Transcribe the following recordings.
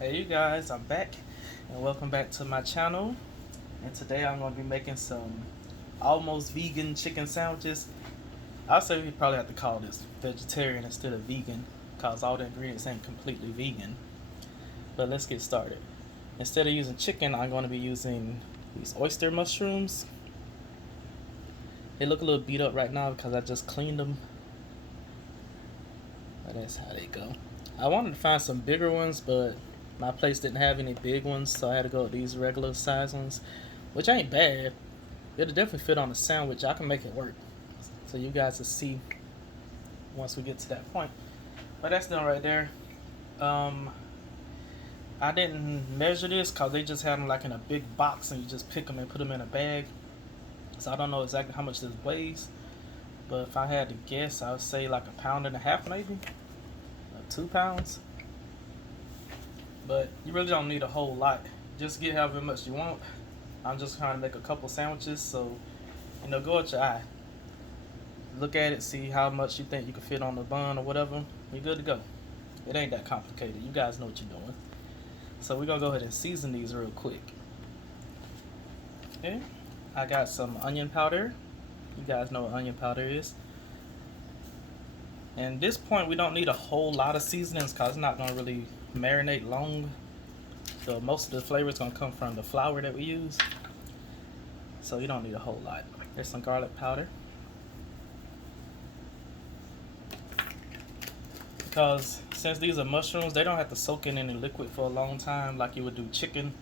Hey you guys, I'm back and welcome back to my channel. And today I'm going to be making some almost vegan chicken sandwiches. I'll say we probably have to call this vegetarian instead of vegan because all the ingredients ain't completely vegan. But let's get started. Instead of using chicken, I'm going to be using these oyster mushrooms. They look a little beat up right now because I just cleaned them. But that's how they go. I wanted to find some bigger ones, but my place didn't have any big ones, so I had to go with these regular size ones, which ain't bad. It'll definitely fit on a sandwich. I can make it work. So you guys will see once we get to that point. But that's done right there. I didn't measure this because they just had them like in a big box and you just pick them and put them in a bag. So I don't know exactly how much this weighs. But if I had to guess, I would say like 1.5 pounds maybe. 2 pounds. But you really don't need a whole lot. Just get however much you want. I'm just trying to make a couple sandwiches, so go with your eye. Look at it, see how much you think you can fit on the bun or whatever. You're good to go. It ain't that complicated. You guys know what you're doing. So we're gonna go ahead and season these real quick. Okay, I got some onion powder. You guys know what onion powder is. And at this point, we don't need a whole lot of seasonings because it's not gonna really marinate long. So most of the flavor is gonna come from the flour that we use. So you don't need a whole lot. There's some garlic powder. Because since these are mushrooms, they don't have to soak in any liquid for a long time like you would do chicken.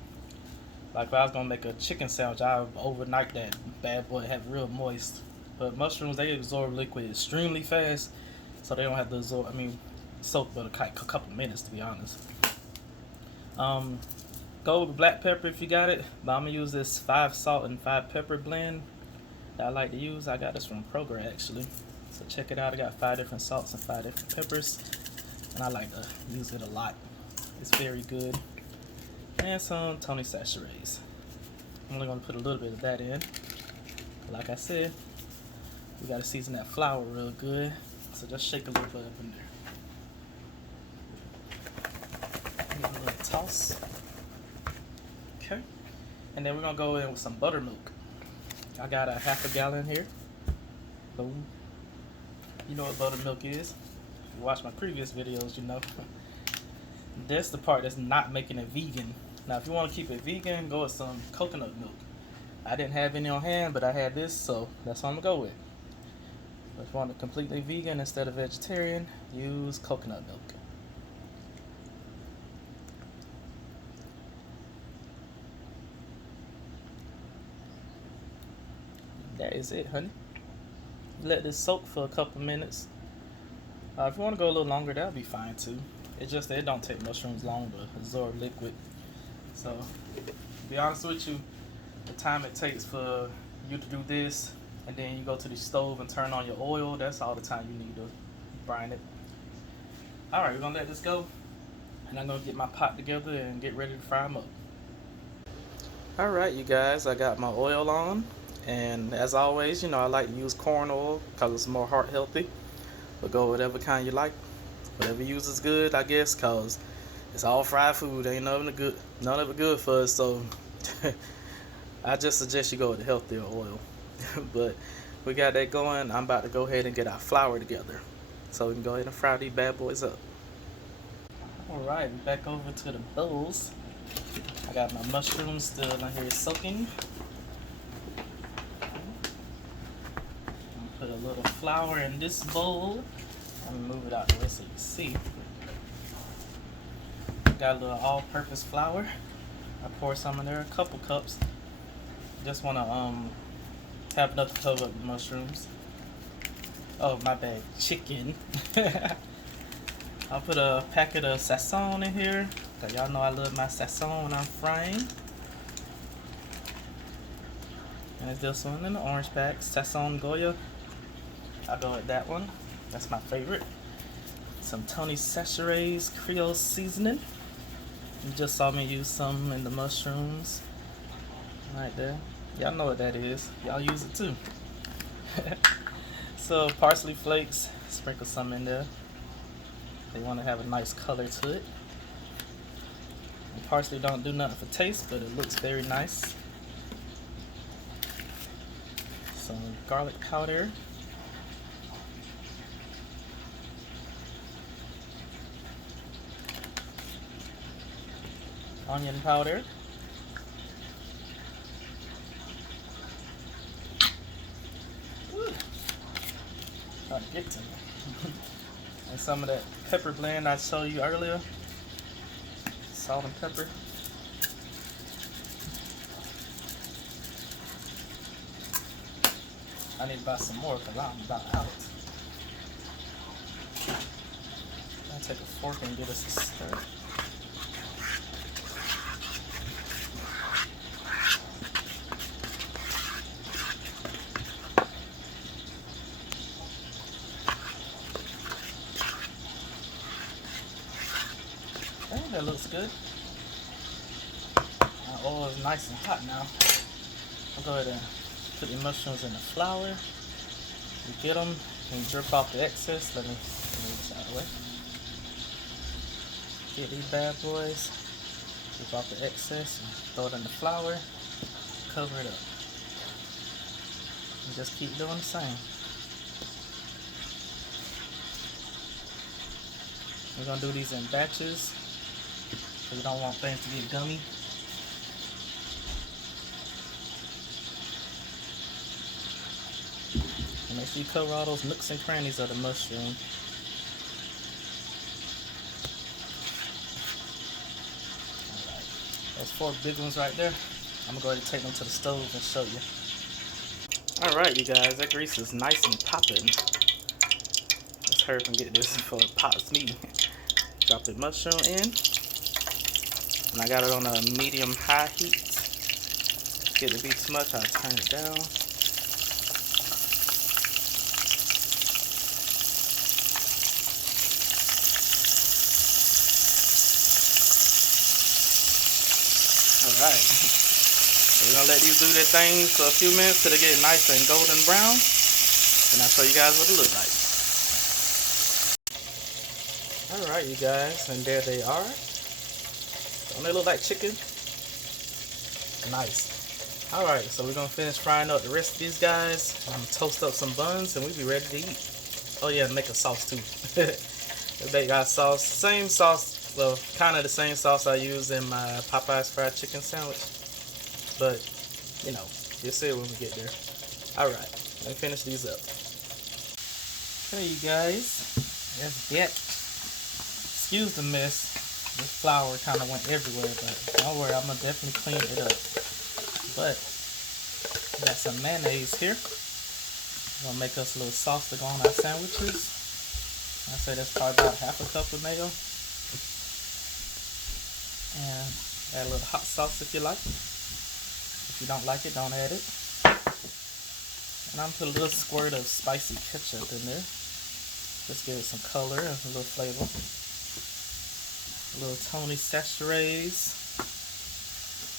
Like if I was gonna make a chicken sandwich, I would overnight that bad boy, have it real moist. But mushrooms, they absorb liquid extremely fast, so they don't have to absorb, soak but a couple minutes, to be honest. Go with black pepper if you got it, but I'm gonna use this 5 salt and 5 pepper blend that I like to use. I got this from Kroger actually, so check it out. I got 5 different salts and 5 different peppers, and I like to use it a lot. It's very good. And some Tony Sachets. I'm only gonna put a little bit of that in. Like I said, we gotta season that flour real good, so just shake a little bit up in there. Give it a little toss. Okay, and then we're gonna go in with some buttermilk. I got a 1/2 gallon here. Boom. You know what buttermilk is. If you watch my previous videos, you know. That's the part that's not making it vegan. Now, if you want to keep it vegan, go with some coconut milk. I didn't have any on hand, but I had this, so that's what I'm gonna go with. But if you want it completely vegan instead of vegetarian, use coconut milk. That is it, honey. Let this soak for a couple minutes. If you want to go a little longer, that'll be fine too. It's just that it don't take mushrooms long to absorb liquid. So, to be honest with you, the time it takes for you to do this, and then you go to the stove and turn on your oil, that's all the time you need to brine it. Alright, we're going to let this go, and I'm going to get my pot together and get ready to fry them up. Alright, you guys, I got my oil on, and as always, I like to use corn oil because it's more heart healthy, but go whatever kind you like. Whatever you use is good, I guess, because it's all fried food. Ain't none of it good for us, so I just suggest you go with the healthier oil. But we got that going. I'm about to go ahead and get our flour together so we can go ahead and fry these bad boys up. Alright, back over to the bowls. I got my mushrooms still in here soaking. Put a little flour in this bowl. Let me move it out the way so you can see. Got a little all-purpose flour. I pour some in there, a couple cups. Just want to have enough to cover up the mushrooms. Oh, my bad, chicken. I'll put a packet of sazon in here. Cause y'all know I love my sazon when I'm frying. And it's this one in the orange pack, Sazon Goya. I'll go with that one. That's my favorite. Some Tony Sachets Creole seasoning. You just saw me use some in the mushrooms. Right there. Y'all know what that is. Y'all use it too. So parsley flakes, sprinkle some in there. They want to have a nice color to it. Parsley don't do nothing for taste, but it looks very nice. Some garlic powder. Onion powder. Trying to get to me. And some of that pepper blend I showed you earlier. Salt and pepper. I need to buy some more because I'm about out. I'll take a fork and give us a stir. Okay, that looks good. My oil is nice and hot now. I'll go ahead and put the mushrooms in the flour. You get them and drip off the excess. Let me move this out of the way. Get these bad boys, drip off the excess, and throw it in the flour. Cover it up. And just keep doing the same. We're going to do these in batches because we don't want things to get gummy. And make sure you cover all those nooks and crannies of the mushroom. Alright, those 4 big ones right there, I'm going to go ahead and take them to the stove and show you. Alright, you guys, that grease is nice and popping. Let's hurry up and get this before it pops me. Drop the mushroom in. And I got it on a medium-high heat. Get it to be too much, I'll turn it down. Alright, so we're going to let these do their thing for a few minutes till they get nice and golden brown. And I'll show you guys what it looks like. Alright, you guys, and there they are. Don't they look like chicken? Nice. Alright, so we're going to finish frying up the rest of these guys. I'm going to toast up some buns and we'll be ready to eat. Oh yeah, and make a sauce too. The baked got sauce, same sauce. Well, kind of the same sauce I use in my Popeye's fried chicken sandwich. But, you know, you'll see it when we get there. Alright, let me finish these up. Hey you guys, that's that. Excuse the mess. This flour kind of went everywhere, but don't worry, I'm going to definitely clean it up. But, got some mayonnaise here. We're going to make us a little sauce to go on our sandwiches. I say that's probably about half a cup of mayo. And add a little hot sauce if you like. If you don't like it, don't add it. And I'm gonna put a little squirt of spicy ketchup in there. Just give it some color and a little flavor. A little Tony Sachets.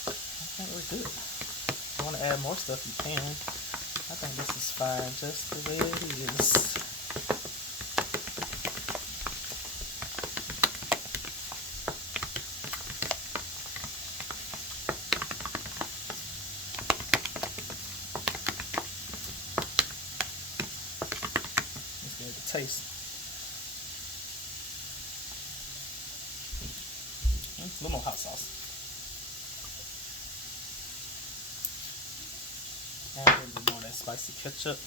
I think we're good. If you want to add more stuff, you can. I think this is fine just the way it is. Taste. A little more hot sauce. And a little more of that spicy ketchup.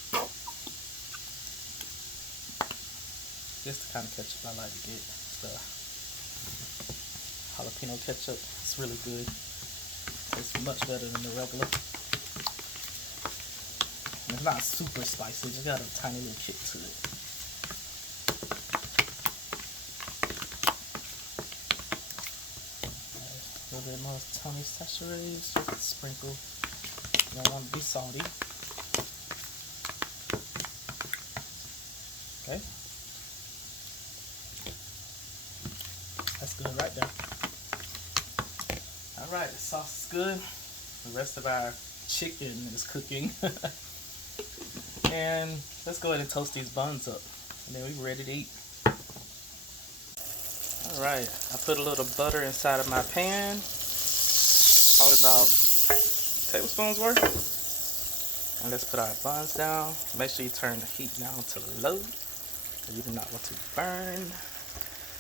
This is the kind of ketchup I like to get. It's the jalapeno ketchup. It's really good. It's much better than the regular. And it's not super spicy, it's got a tiny little kick to it. A little bit more Tony Sachets, just a sprinkle. You don't want to be salty. Okay. That's good right there. Alright, the sauce is good. The rest of our chicken is cooking. And let's go ahead and toast these buns up. And then we're ready to eat. Alright, I put a little butter inside of my pan. probably about tablespoons worth. And let's put our buns down. Make sure you turn the heat down to low. You do not want to burn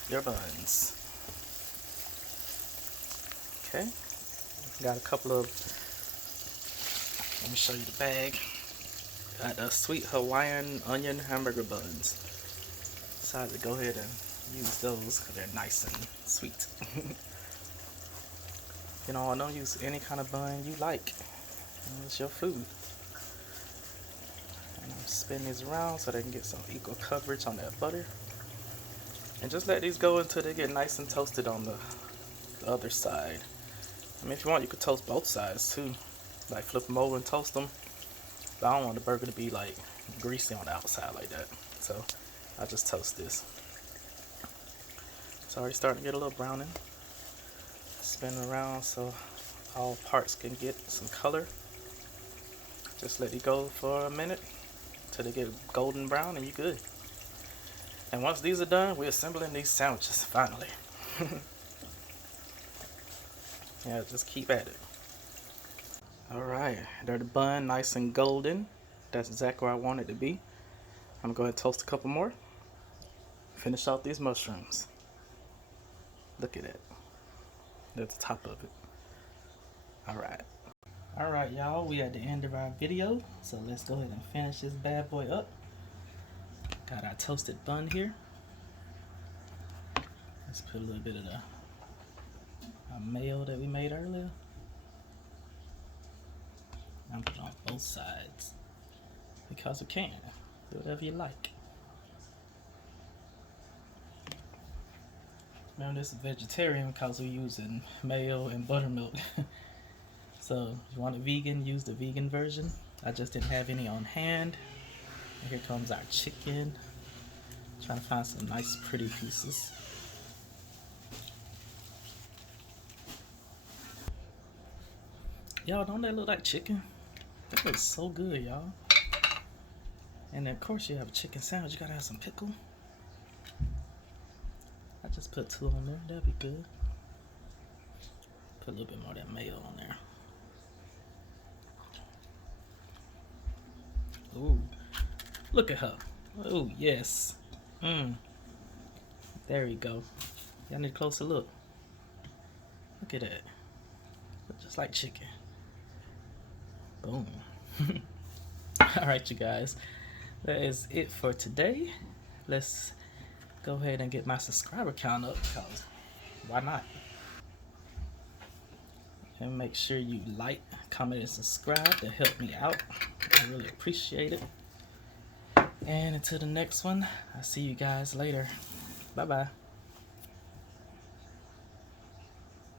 your buns. Okay, got a couple of, let me show you the bag. Got a sweet Hawaiian onion hamburger buns. Decided to go ahead and use those because they're nice and sweet. You know, don't use any kind of bun you like. It's your food. And I'm spinning these around so they can get some equal coverage on that butter. And just let these go until they get nice and toasted on the other side. I mean, if you want, you could toast both sides too. Like flip them over and toast them. But I don't want the burger to be like greasy on the outside like that. So I just toast this. It's already starting to get a little browning. Spin around so all parts can get some color. Just let it go for a minute till they get golden brown and you're good. And once these are done, we're assembling these sandwiches finally. Yeah, just keep at it. Alright, they're the bun, nice and golden. That's exactly where I want it to be. I'm going to toast a couple more. Finish off these mushrooms. Look at that. That's the top of it. Alright. Alright, y'all, we at the end of our video. So let's go ahead and finish this bad boy up. Got our toasted bun here. Let's put a little bit of the mayo that we made earlier. I'm putting on both sides because we can. Do whatever you like. Remember, this is vegetarian because we're using mayo and buttermilk. So if you want a vegan, use the vegan version. I just didn't have any on hand. And here comes our chicken. Trying to find some nice pretty pieces. Y'all, don't that look like chicken? That looks so good, y'all. And then, of course, you have a chicken sandwich. You gotta have some pickle. I just put 2 on there. That'd be good. Put a little bit more of that mayo on there. Ooh, look at her. Oh, yes. There you go. Y'all need a closer look. Look at that. Look just like chicken. Boom. Alright, you guys. That is it for today. Let's go ahead and get my subscriber count up because why not? And make sure you like, comment, and subscribe to help me out. I really appreciate it. And until the next one, I'll see you guys later. Bye-bye.